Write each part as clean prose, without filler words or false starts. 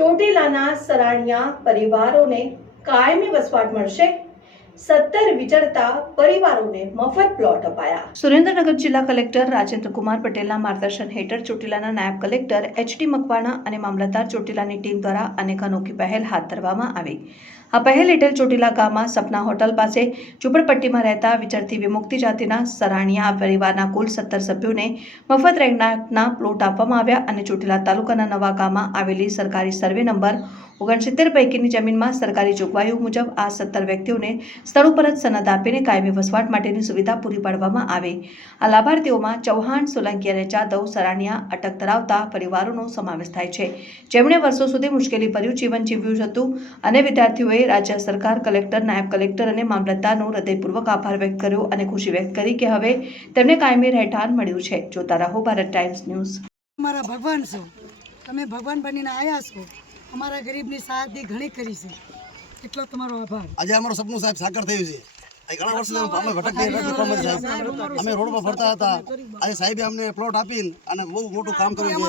ચોટીલાના સરાણિયા પરિવારોને કાયમી વસવાટ મળશે। 17 વિચરતા પરિવારોને મફત પ્લોટ અપાયા। સુરેન્દ્રનગર જિલ્લા કલેક્ટર રાજેન્દ્ર કુમાર પટેલના માર્ગદર્શન હેઠળ ચોટીલાના નાયબ કલેક્ટર એચ.ડી. મકવાણા અને મામલતદાર ચોટીલાની ટીમ દ્વારા અનેક અનોખી પહેલ હાથ ધરવામાં આવી। આ પહેલ હેઠળ ચોટીલા ગામમાં સપના હોટલ પાસે ઝૂંપડપટ્ટીમાં રહેતા વિચરતી વિમુક્તિ જાતિના સરાણિયા પરિવારના કુલ 17 સભ્યોને મફત રહેણાંકના પ્લોટ આપવામાં આવ્યા અને ચોટીલા તાલુકાના નવા ગામમાં આવેલી સરકારી સર્વે નંબર 69 પૈકીની જમીનમાં સરકારી જોગવાઈઓ મુજબ આ 17 વ્યક્તિઓને સ્થળ ઉપર જ સનદ આપીને કાયમી વસવાટ માટેની સુવિધા પૂરી પાડવામાં આવે। આ લાભાર્થીઓમાં ચૌહાણ, સોલંકી અને જાદવ સરાણિયા અટક ધરાવતા પરિવારોનો સમાવેશ થાય છે, જેમણે વર્ષો સુધી મુશ્કેલીભર્યું જીવન જીવ્યું હતું અને વિદ્યાર્થીઓએ રાજ્ય સરકાર, કલેક્ટર, નાયબ કલેક્ટર અને મામલતદારનો હૃદયપૂર્વક આભાર વ્યક્ત કર્યો અને ખુશી વ્યક્ત કરી કે હવે તેમને કાયમી રહેઠાણ મળ્યું છે। જોતા રહો ભારત ટાઈમ્સ ન્યૂઝ। અમારા ભગવાન છો, તમે ભગવાન બનીને આવ્યા છો, અમારા ગરીબની સહાયતા ઘણી કરી છે, એટલો તમારો આભાર। આજે અમારું સપનું સાહેબ સાકાર થયું છે। ઘણા વર્ષથી અમે ભટકતી સાહેબ, અમે રોડ પર ફરતા હતા, આજે સાહેબે અમને પ્લોટ આપીને અને બહુ મોટું કામ કર્યું છે।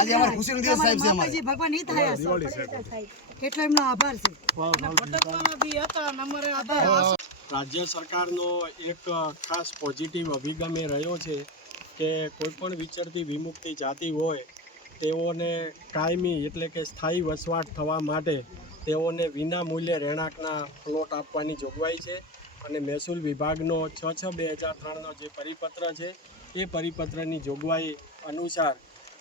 આજે અમારો ખુશીનો દિવસ સાહેબ છે અમારે। ભગવાન ઈ થયા છે એટલો એમનો આભાર છે। રાજ્ય સરકારનો એક ખાસ પોઝિટિવ અભિગમ એ રહ્યો છે કે કોઈપણ વિચરતી વિમુક્તિ જાતિ હોય તેઓને કાયમી એટલે કે સ્થાયી વસવાટ થવા માટે તેઓને વિના મૂલ્યે રહેણાંકના પ્લોટ આપવાની જોગવાઈ છે અને મહેસૂલ વિભાગનો 6/6/2003નો જે પરિપત્ર છે એ પરિપત્રની જોગવાઈ અનુસાર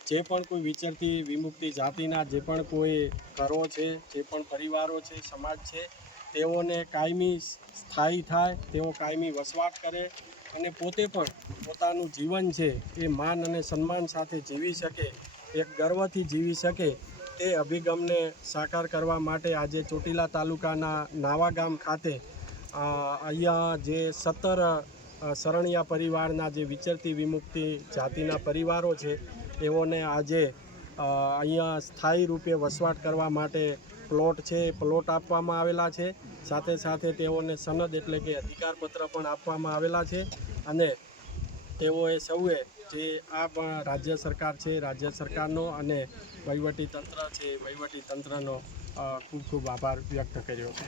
જે પણ કોઈ વિચરતી વિમુક્તિ જાતિના જે પણ કોઈ ઘરો છે, જે પણ પરિવારો છે, સમાજ છે, તેઓને કાયમી સ્થાયી થાય, તેઓ કાયમી વસવાટ કરે અને પોતે પણ પોતાનું જીવન છે એ માન અને સન્માન સાથે જીવી શકે, એક ગર્વથી જીવી શકે તે અભિગમને સાકાર કરવા માટે આજે ચોટીલા તાલુકાના નાવા ગામ ખાતે અહીંયા જે 17 સરણિયા પરિવારના જે વિચરતી વિમુક્તિ જાતિના પરિવારો છે તેઓને આજે અહીંયા સ્થાયી રૂપે વસવાટ કરવા માટે પ્લોટ છે એ પ્લોટ આપવામાં આવેલા છે। સાથે સાથે તેઓને સનદ એટલે કે અધિકારપત્ર પણ આપવામાં આવેલા છે અને તેઓએ સૌએ જે આ પણ રાજ્ય સરકાર છે, રાજ્ય સરકારનો અને વહીવટી તંત્ર છે, વહીવટી તંત્રનો ખૂબ ખૂબ આભાર વ્યક્ત કર્યો છે।